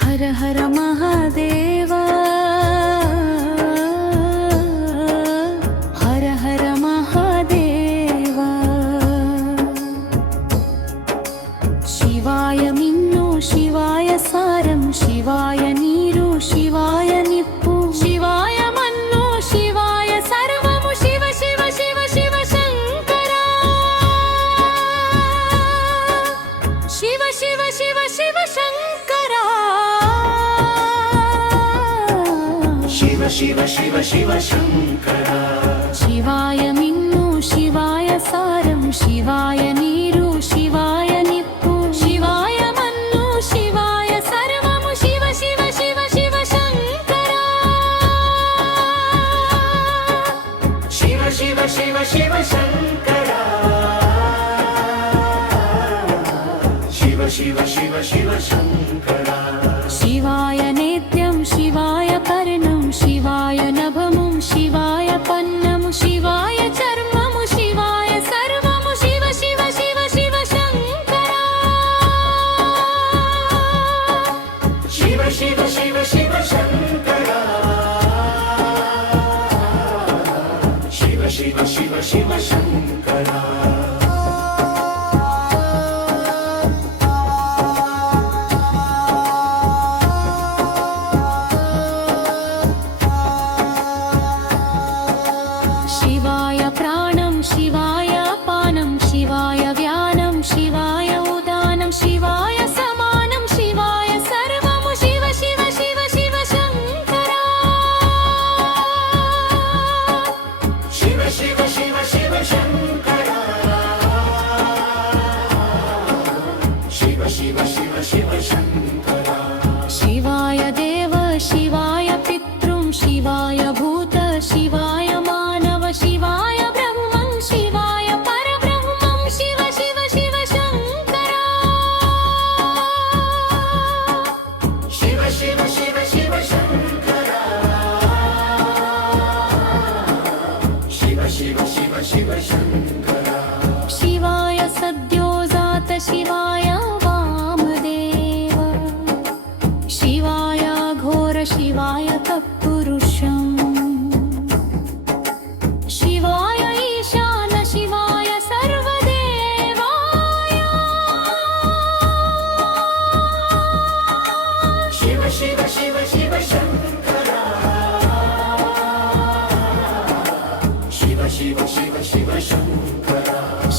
ಹರ ಹರ ಮಹಾದೇವ ಹರ ಹರ ಮಹಾದೇವ ಶಿವಾಯ ಮಿನ್ನು ಶಿವಾಯ ಸಾರಂ ಶಿವಾಯ ನೀರು ಶಿವಾಯ ನಿಪ್ಪು ಶಿವಾಯ ಮಣ್ಣು ಶಿವಾಯ ಸರ್ವಮು ಶಿವ ಶಿವ ಶಿವ ಶಿವ ಶಂಕರ ಶಿವ ಶಿವ ಶಿವ ಶಿವ ಶಂಕರ ಶಿವ ಶಿವ ಶಿವ ಶಿವ ಶಂಕರ ಶಿವಾಯ ಮಿನ್ನು ಶಿವಾಯ ಸಾರಂ ಶಿವಾಯ ನೀರು ಶಿವಾಯ ನಿಪ್ಪು ಶಿವಾಯ ಮಣ್ಣು ಶಿವಾಯ ಸರ್ವಮು ಶಿವ ಶಿವ ಶಿವ ಶಿವ ಶಂಕರ ಶಿವ ಶಿವ ಶಿವ ಶಿವ ಶಂಕರ ಶಿವ ಶಿವ ಶಿವ ಶಿವ ಶಂಕರ ಶಿವಾಯ ನೇತ್ಯಂ ಶಿವಾಯ ಕರ್ಣಂ ಶಿವಾಯ ನಭಮುಂ ಶಿವಾಯ ಪನ್ನಮು ಶಿವಾಯ ಚರ್ಮಮು ಶಿವಾಯ ಸರ್ವಮು ಶಿವ ಶಿವ ಶಿವ ಶಿವ ಶಂಕರ ಶಿವ ಶಿವ ಶಿವ ಶಿವ ಶಂಕರ ಶಿವ ಶಿವ ಶಿವ ಶಿವ ಶಂಕರ ಶಿವಾಯ ಪ್ರಾಣಂ ಶಿವಾಯ ಪಾನಂ ಶಿವಾಯ ವ್ಯಾನಂ ಶಿವಾಯ ಉದಾನಂ ಶಿವಾಯ ಸಮಾನಂ ಶಿವಾಯ ಸರ್ವಮು ಶಿವ ಶಿವ ಶಿವ ಶಿವ ಶಂಕರ ಶಿವ ಶಿವ ಶಿವ ಶಿವ ಶಂಕರ ಶಿವ ಶಿವ ಶಿವ ಶಿವ ಶಂಕರ ಶಿವಾಯ ದೇವ ಶಿವಾಯ ಪಿತೃಂ ಶಿವಾಯ ಭೂತ ಶಿವಾಯ ಮಾನವ ಶಿವಾಯ ಬ್ರಹ್ಮಂ ಶಿವಾಯ ಪರಬ್ರಹ್ಮಂ ಶಿವ ಶಿವ ಶಿವ ಶಂಕರ ಶಿವ ಶಿವ ಶಿವ ಶಿವ ಶಂಕರ ಶಿವ ಶಿವ ಶಿವ ಶಿವ ಶಂಕರ ಶಿವಾಯ ಸದ್ಯೋಜಾತ ಶಿವಾಯ ವಾಮದೇವ ಶಿವಾಯ ಘೋರ ಶಿವಾಯ ತತ್ಪುರುಷಂ ಶಿವಾಯ ಈಶಾನ ಶಿವಾಯ ಸರ್ವದೇವಾಯ ಶಿವ ಶಿವ ಶಿವ ಶಿವ ಶಂಕರ ಶಿವ ಶಿವ ಶಿವ ಶಿವ ಶಂಕರ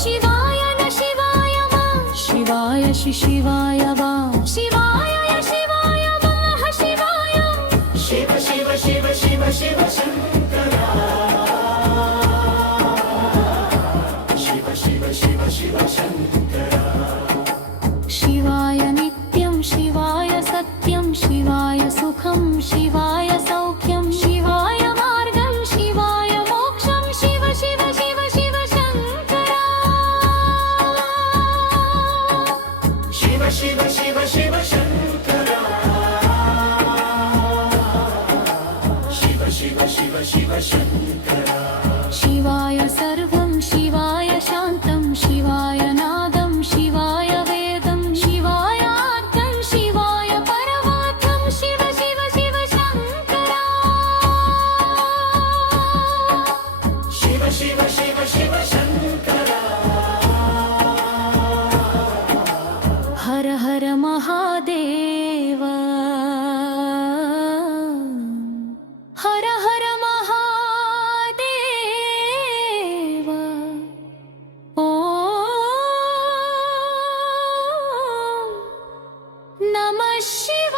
ಶಿವಾಯ ನ ಶಿವಾಯ ವಾ ಶಿವಾಯ ಶಿವಾಯ ವಾ ಶಿವಾಯ ಯ ಶಿವಾಯ ವಃ ಶಿವಾಯ ಶಿವ ಶಿವ ಶಿವ ಶಿವ ಶಿವ ಶಂಕರ ಶಿವ ಶಿವ ಶಿವ ಶಿವ ಶಂಕರ ಶಿವಾಯ ನಿತ್ಯಂ ಶಿವಾಯ ಸತ್ಯಂ ಶಿವಾಯ ಸುಖಂ ಶಿವಾಯ ಸೌಖ್ಯಂ ಶಿವಾಯ ಮಾರ್ಗಂ ಶಿವಾಯ ಮೋಕ್ಷಂ ಶಿವ ಶಿವ ಶಿವ ಶಿವ ಶಂಕರ ಶಿವ ಶಿವ ಶಿವ ಶಿವ ಶಂಕರ ಶಿವ ಶಿವ ಶಿವ ಶಿವ ಶಂಕರ ಶಿವಾಯ ಸರ್ವಂ ಶಿವಾಯ ಶಾಂತಂ ಶಿವಾಯ ನಾದಂ ಶಿವಾಯ ವೇದಂ ಶಿವಾಯ ಆತ್ಮಂ ಶಿವಾಯ ಪರಮಾತ್ಮಂ ಶಿವ ಶಿವ ಶಿವ ಶಂಕರ ಶಿವ ಶಿವ ಶಿವ ಶಿವ ಶಂಕರ ಹರ ಹರ ಮಹಾದೇವ ಹರ ಹರ ಮಹಾದೇವ ಓಂ ನಮಃ ಶಿವಾಯ